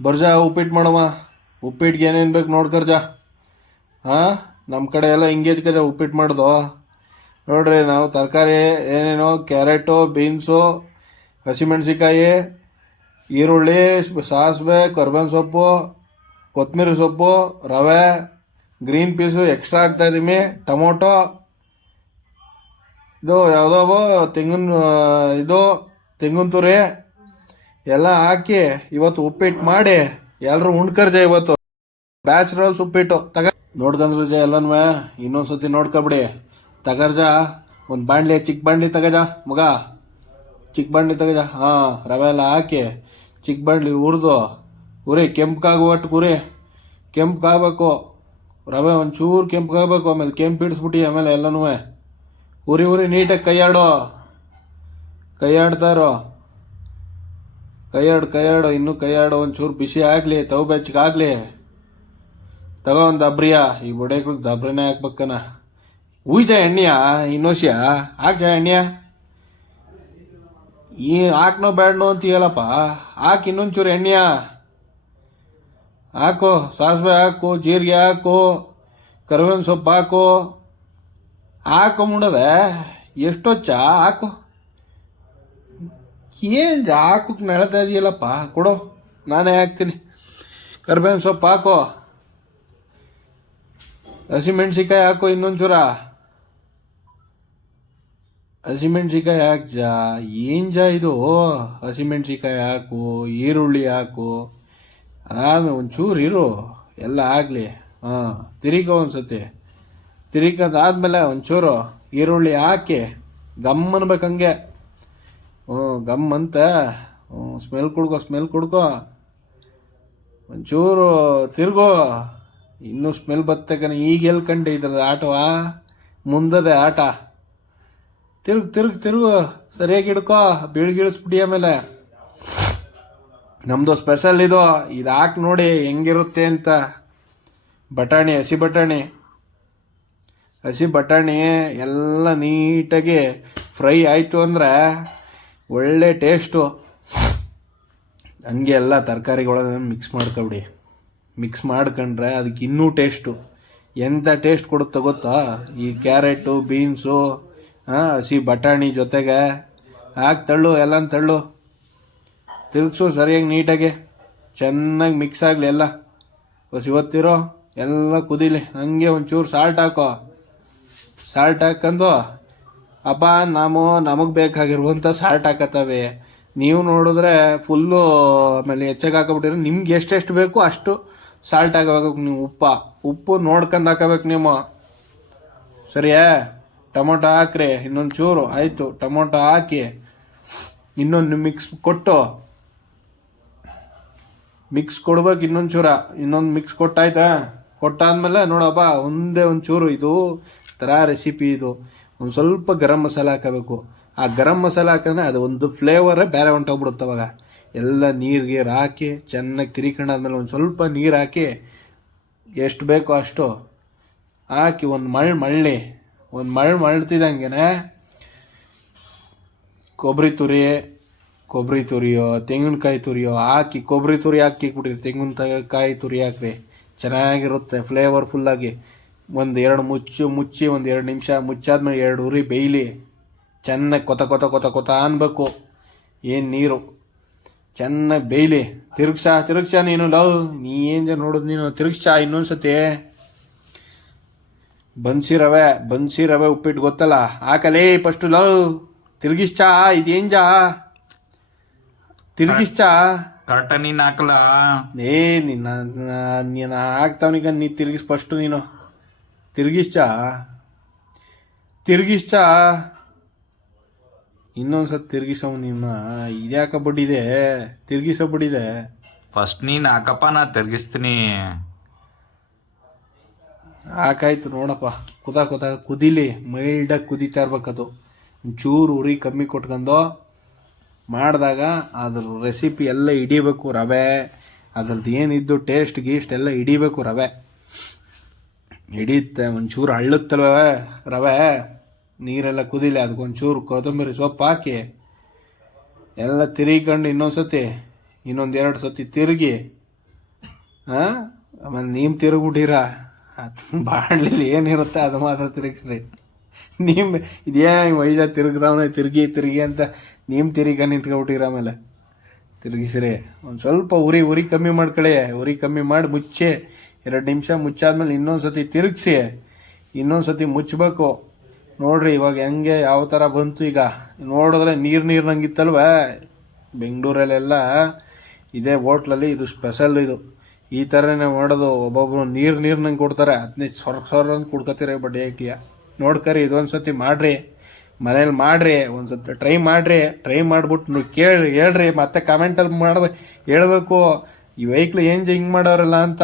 ಬರ್ಜಾ, ಉಪ್ಪಿಟ್ಟು ಮಾಡವ ಉಪ್ಪಿಟ್ಟಿಗೆ ಏನೇನು ಬೇಕು ನೋಡ್ಕರ್ಜ ಹಾಂ ನಮ್ಮ ಕಡೆ ಎಲ್ಲ ಹಿಂಗೇಜ್ ಕಜ ಉಪ್ಪಿಟ್ಟು ಮಾಡ್ದು. ನೋಡ್ರಿ, ನಾವು ತರಕಾರಿ ಏನೇನೋ, ಕ್ಯಾರೆಟು, ಬೀನ್ಸು ಹಸಿಮೆಣಸಿಕಾಯಿ ಈರುಳ್ಳಿ, ಸಾಸಿವೆ, ಕರ್ಬೇವಿನ ಸೊಪ್ಪು ಕೊತ್ತಂಬರಿ ಸೊಪ್ಪು, ರವೆ, ಗ್ರೀನ್ ಪೀಸು ಎಕ್ಸ್ಟ್ರಾ ಹಾಕ್ತಾ ಇದ್ದೀನಿ ಟೊಮೊಟೊ, ಇದು ಯಾವುದೋ ತೆಂಗಿನ, ಇದು, ತೆಂಗಿನ ತುರಿ ಎಲ್ಲ ಹಾಕಿ ಇವತ್ತು ಉಪ್ಪಿಟ್ಟು ಮಾಡಿ ಎಲ್ಲರೂ ಉಣ್ಕರ್ಜೆ ಇವತ್ತು. ಬ್ಯಾಚುರಲ್ಸ್ ಉಪ್ಪಿಟ್ಟು. ತಗ ನೋಡ್ಕಂದ್ರ ಎಲ್ಲನೂ ಇನ್ನೊಂದ್ಸತಿ ನೋಡ್ಕೊಬಿಡಿ. ತಗರ್ಜ, ಒಂದು ಬಾಂಡ್ಲಿ ಚಿಕ್ಕ ಬಾಂಡ್ಲಿ ತಗಜ ಮಗ. ಚಿಕ್ಕ ಬಾಂಡ್ಲಿ ತಗಜ ಹಾಂ, ರವೆ ಎಲ್ಲ ಹಾಕಿ ಚಿಕ್ಕ ಬಾಂಡ್ಲಿ ಹುರಿದು ಉರಿ ಕೆಂಪ್ಗಾಗುವಟ್ಟು ಕುರಿ ಕೆಂಪ್ಗಾಗಬೇಕು, ರವೆ ಒಂಚೂರು ಕೆಂಪ್ಗಾಗಬೇಕು, ಆಮೇಲೆ ಕೆಂಪು ಇಡಿಸ್ಬಿಟ್ಟು ಆಮೇಲೆ ಎಲ್ಲನೂ ಉರಿ ಉರಿ ನೀಟಾಗಿ ಕೈಯಾಡೋ. ಕೈಯಾಡ್ತಾರೋ ಕೈಯಾಡು ಕೈಯಾಡು, ಇನ್ನೂ ಕೈಯಾಡು, ಒಂಚೂರು ಬಿಸಿ ಆಗಲಿ ತವು ಬೆಚ್ಚಗಾಗಲಿ. ತಗೋ ಒಂದು ದಬ್ರಿಯ. ಈ ಬುಡೇಗಳಿಗೆ ದಬ್ರಿನೇ ಹಾಕ್ಬೇಕನ. ಉಯ್ಜ ಎಣ್ಣೆಯ? ಇನ್ನೋಸಿಯ? ಹಾಕ್ಜ ಎಣ್ಣೆಯ? ಈ ಹಾಕ್ನೋ ಬೇಡನೋ ಹೇಳಪ್ಪ. ಹಾಕಿ ಇನ್ನೊಂಚೂರು ಎಣ್ಣೆಯ. ಹಾಕು, ಸಾಸಿವೆ ಹಾಕು, ಜೀರಿಗೆ ಹಾಕು, ಕರಿಬೇವಿನ ಸೊಪ್ಪು ಹಾಕು. ಹಾಕು ಮುಂಡದೆ ಎಷ್ಟೊಚ್ಚ? ಹಾಕು. ಏನು ಹಾಕೋಕೆ ನಳ್ತಾ ಇದೆಯಲ್ಲಪ್ಪ? ಕೊಡು. ನಾನೇ ಹಾಕ್ತೀನಿ. ಕರ್ಬೇವಿನ ಸೊಪ್ಪು ಹಾಕೋ. ಹಸಿಮೆಣ್ಸಿಕಾಯಿ ಹಾಕೋ ಇನ್ನೊಂಚೂರ. ಹಸಿಮೆಣ್ಸಿಕಾಯಿ ಹಾಕ್ ಜಾ. ಏನು ಜಾ ಇದು? ಹಸಿಮೆಣ್ಸಿಕಾಯಿ ಹಾಕು, ಈರುಳ್ಳಿ ಹಾಕು. ಅದಾದ ಒಂಚೂರು ಇರು. ಎಲ್ಲ ಆಗಲಿ. ಹಾಂ ತಿರಿಕೋ ಒಂದ್ಸತಿ. ತಿರಿಕದಾದ್ಮೇಲೆ ಒಂಚೂರು ಈರುಳ್ಳಿ ಹಾಕಿ ಗಮ್ ಅನ್ಬೇಕು ಹಂಗೆ. ಹ್ಞೂ, ಗಮ್ ಅಂತ. ಹ್ಞೂ ಸ್ಮೆಲ್ ಕುಡ್ಕೋ ಸ್ಮೆಲ್ ಕುಡ್ಕೋ. ಒಂಚೂರು ತಿರ್ಗೋ. ಇನ್ನೂ ಸ್ಮೆಲ್ ಬತ್ತಕನ ಈಗ ಎಲ್ಲಿ ಕಂಡೆ ಇದ್ರದ್ದು ಆಟವಾ? ಮುಂದದೆ ಆಟ. ತಿರುಗ್ ತಿರುಗ್, ತಿರುಗು. ಸರಿಯಾಗಿ ಹಿಡ್ಕೋ. ಬೀಳ್ಗಿಳಿಸ್ಬಿಡಿ ಆಮೇಲೆ. ನಮ್ಮದು ಸ್ಪೆಷಲ್ ಇದು. ಇದು ಹಾಕಿ ನೋಡಿ ಹೆಂಗಿರುತ್ತೆ ಅಂತ. ಬಟಾಣಿ, ಹಸಿ ಬಟಾಣಿ. ಹಸಿ ಬಟಾಣಿ ಎಲ್ಲ ನೀಟಾಗಿ ಫ್ರೈ ಆಯಿತು ಅಂದರೆ ಒಳ್ಳೆ ಟೇಸ್ಟು. ಹಂಗೆ ಎಲ್ಲ ತರಕಾರಿಗಳನ್ನ ಮಿಕ್ಸ್ ಮಾಡ್ಕೊಬಿಡಿ. ಮಿಕ್ಸ್ ಮಾಡ್ಕೊಂಡ್ರೆ ಅದಕ್ಕೆ ಇನ್ನೂ ಟೇಸ್ಟು. ಎಂಥ ಟೇಸ್ಟ್ ಕೊಡುತ್ತೆ ಗೊತ್ತಾ? ಈ ಕ್ಯಾರೆಟು, ಬೀನ್ಸು ಹಸಿ ಬಟಾಣಿ ಜೊತೆಗೆ ಹಾಕಿ ತಳ್ಳು ಎಲ್ಲ ತಳ್ಳು. ತಿರುಗಿಸು ಸರಿಯಾಗಿ ನೀಟಾಗಿ. ಚೆನ್ನಾಗಿ ಮಿಕ್ಸ್ ಆಗಲಿ ಎಲ್ಲ. ಬಸ್ ಇವತ್ತಿರೋ ಎಲ್ಲ ಕುದೀಲಿ. ಹಂಗೆ ಒಂಚೂರು ಸಾಲ್ಟ್ ಹಾಕೋ. ಸಾಲ್ಟ್ ಹಾಕಂದು ಅಪ್ಪ ನಾವು ನಮಗೆ ಬೇಕಾಗಿರುವಂಥ ಸಾಲ್ಟ್ ಹಾಕತ್ತವೆ. ನೀವು ನೋಡಿದ್ರೆ ಫುಲ್ಲು ಆಮೇಲೆ ಹೆಚ್ಚಾಗಿ ಹಾಕೊಬಿಟ್ಟಿದ್ರೆ ನಿಮ್ಗೆ ಎಷ್ಟೆಷ್ಟು ಬೇಕು ಅಷ್ಟು ಸಾಲ್ಟ್ ಹಾಕಬೇಕು ನೀವು ಉಪ್ಪ. ಉಪ್ಪು ನೋಡ್ಕೊಂಡು ಹಾಕಬೇಕು ನೀವು. ಸರಿಯಾ? ಟೊಮೊಟೊ ಹಾಕ್ರಿ, ಇನ್ನೊಂದು ಚೂರು, ಆಯಿತು. ಟೊಮೊಟೊ ಹಾಕಿ ಇನ್ನೊಂದು ಮಿಕ್ಸ್ ಕೊಟ್ಟು ಮಿಕ್ಸ್ ಕೊಡ್ಬೇಕು ಇನ್ನೊಂದು ಚೂರ. ಇನ್ನೊಂದು ಮಿಕ್ಸ್ ಕೊಟ್ಟಾಯ್ತಾ? ಕೊಟ್ಟಾದ್ಮೇಲೆ ನೋಡಪ್ಪ, ಒಂದೇ ಒಂದು ಚೂರು ಇದು ಥರ ರೆಸಿಪಿ ಇದು. ಒಂದು ಸ್ವಲ್ಪ ಗರಂ ಮಸಾಲೆ ಹಾಕಬೇಕು. ಆ ಗರಂ ಮಸಾಲೆ ಹಾಕಿದ್ರೆ ಅದು ಒಂದು ಫ್ಲೇವರೇ ಬೇರೆ ಹೊಂಟೋಗ್ಬಿಡುತ್ತೆ ಅವಾಗ. ಎಲ್ಲ ನೀರು ಗೀರು ಹಾಕಿ ಚೆನ್ನಾಗಿ ತಿರಿಕೊಂಡಾದ್ಮೇಲೆ ಒಂದು ಸ್ವಲ್ಪ ನೀರು ಹಾಕಿ ಎಷ್ಟು ಬೇಕೋ ಅಷ್ಟು ಹಾಕಿ ಒಂದು ಮಳ್ಳು ಮಳ್ಳಿ, ಒಂದು ಮಳ್ಳು ಮಳ್ತಿದ್ದಂಗೆ ಕೊಬ್ಬರಿ ತುರಿ ಕೊಬ್ಬರಿ ತುರಿಯೋ, ತೆಂಗಿನಕಾಯಿ ತುರಿಯೋ ಹಾಕಿ ಕೊಬ್ಬರಿ ತುರಿ ಹಾಕಿ ಬಿಡ್ರಿ ತೆಂಗಿನಕಾಯಿ ತುರಿ ಹಾಕ್ರಿ. ಚೆನ್ನಾಗಿರುತ್ತೆ ಫ್ಲೇವರ್ಫುಲ್ಲಾಗಿ ಒಂದು ಎರಡು ಮುಚ್ಚು ಮುಚ್ಚಿ ಒಂದು ಎರಡು ನಿಮಿಷ ಮುಚ್ಚಾದ್ಮೇಲೆ ಎರಡು ಉರಿ ಬೇಯಲಿ. ಚೆನ್ನಾಗಿ ಕೊತ ಕೊತ ಕೊತ ಕೊತ ಅನ್ಬೇಕು. ಏನು ನೀರು? ಚೆನ್ನಾಗಿ ಬೇಯಲಿ. ತಿರುಗ್ಸ ತಿರುಗ್ಸ ನೀನು ಲವ್. ನೀ ಏನು ನೋಡೋದು ನೀನು? ತಿರುಗ್ಸ ಇನ್ನೊಂದು ಸತಿ ಬನ್ಸಿ ರವೆ ಬನ್ಸಿ ರವೆ ಉಪ್ಪಿಟ್ಟು ಗೊತ್ತಲ್ಲ? ಹಾಕಲೇ ಫಸ್ಟು ಲವ್. ತಿರುಗಿಸ್ಚಾ ಇದೇನ್ ಜಾ? ತಿರುಗಿಸ್ಚಾ? ಕರೆಕ್ಟ ನೀನು ಹಾಕಲ? ಏ ನಿನ್ನ ನೀನು ಹಾಕ್ತಾವನಿಗ ನೀ ತಿರುಗಿಸ್ ಫಸ್ಟು ನೀನು. ತಿರುಗಿಸ್ಚಾ? ತಿರುಗಿಷ್ಟ ಇನ್ನೊಂದು ಸತ್ ತಿರುಗಿಸವ್ ನಿಮ್ಮ ಇದ್ಯಾಕ ಬಡ್ಡಿದೆ? ತಿರುಗಿಸೋ ಬಡ್ಡಿದೆ. ಫಸ್ಟ್ ನೀನ್ ಹಾಕಪ್ಪ ನಾ ತಿರುಗಿಸ್ತೀನಿ. ಹಾಕಾಯ್ತು ನೋಡಪ್ಪ. ಕುದ ಕುದ ಕುದಿಲಿ. ಮೈಲ್ಡಾಗಿ ಕುದೀತಾ ಇರ್ಬೇಕದು. ಚೂರು ಉರಿ ಕಮ್ಮಿ ಕೊಟ್ಕೊಂಡು ಮಾಡಿದಾಗ ಅದ್ರ ರೆಸಿಪಿ ಎಲ್ಲ ಹಿಡಿಬೇಕು ರವೆ. ಅದ್ರದ್ದು ಏನಿದ್ದು ಟೇಸ್ಟ್ ಗೀಸ್ಟ್ ಎಲ್ಲ ಹಿಡಿಬೇಕು ರವೆ. ಹಿಡಿಯುತ್ತೆ, ಒಂಚೂರು ಅಳ್ಳುತ್ತಲ್ವ ರವೆ? ನೀರೆಲ್ಲ ಕುದಿಲಿ, ಅದಕ್ಕೊಂಚೂರು ಕೊತ್ತಂಬರಿ ಸೊಪ್ಪು ಹಾಕಿ, ಎಲ್ಲ ತಿರುಗಿಕೊಂಡು ಇನ್ನೊಂದು ಸತಿ ಇನ್ನೊಂದು ಎರಡು ಸತಿ ತಿರುಗಿ ಹಾಂ ಆಮೇಲೆ ನೀವು ತಿರುಗ್ಬಿಟ್ಟಿರ? ಅದು ಬಾಣಲಿಲಿ ಏನಿರುತ್ತೆ ಅದು ಮಾತ್ರ ತಿರುಗಿಸ್ರಿ. ನಿಮ್ಮ ಇದೇ ವೈಜ ತಿರುಗ್ದವನೇ, ತಿರುಗಿ ತಿರುಗಿ ಅಂತ ನೀವು ತಿರುಗ ನಿಂತ್ಕೊಬಿಟ್ಟಿರ ಆಮೇಲೆ. ತಿರುಗಿಸ್ರಿ. ಒಂದು ಸ್ವಲ್ಪ ಉರಿ ಉರಿ ಕಮ್ಮಿ ಮಾಡ್ಕೊಳ್ಳಿ, ಉರಿ ಕಮ್ಮಿ ಮಾಡಿ ಮುಚ್ಚಿ ಎರಡು ನಿಮಿಷ ಮುಚ್ಚಾದ್ಮೇಲೆ ಇನ್ನೊಂದು ಸತಿ ತಿರುಗಿಸಿ ಇನ್ನೊಂದು ಸತಿ ಮುಚ್ಚಬೇಕು ನೋಡ್ರಿ, ಇವಾಗ ಹೆಂಗೆ, ಯಾವ ಥರ ಬಂತು ಈಗ. ನೋಡಿದ್ರೆ ನೀರು ನೀರ್ನಂಗಿತ್ತಲ್ವ? ಬೆಂಗಳೂರಲ್ಲೆಲ್ಲ ಇದೇ ಹೋಟ್ಲಲ್ಲಿ ಇದು ಸ್ಪೆಷಲ್ ಇದು. ಈ ಥರನೇ ಮಾಡೋದು. ಒಬ್ಬೊಬ್ರು ನೀರು ನೀರ್ನಂಗೆ ಕೊಡ್ತಾರೆ. ಹದಿನೈದು ಸೊರ್ ಸೊರ್ ಅಂತ ಕುಡ್ಕೋತೀರ ಬಡ್ಡಿ ಹಾಕಿಯ ನೋಡ್ಕರಿ ಇದೊಂದು ಸತಿ ಮಾಡ್ರಿ. ಮನೇಲಿ ಮಾಡ್ರಿ. ಒಂದು ಸತಿ ಟ್ರೈ ಮಾಡ್ರಿ. ಟ್ರೈ ಮಾಡಿಬಿಟ್ಟು ಕೇಳಿ, ಹೇಳ್ರಿ. ಮತ್ತೆ ಕಮೆಂಟಲ್ಲಿ ಮಾಡ್ಬೇಕು ಹೇಳ್ಬೇಕು. ಈ ವೆಹಿಕ್ಲ್ ಏನು ಹಿಂಗೆ ಮಾಡೋರಲ್ಲ ಅಂತ.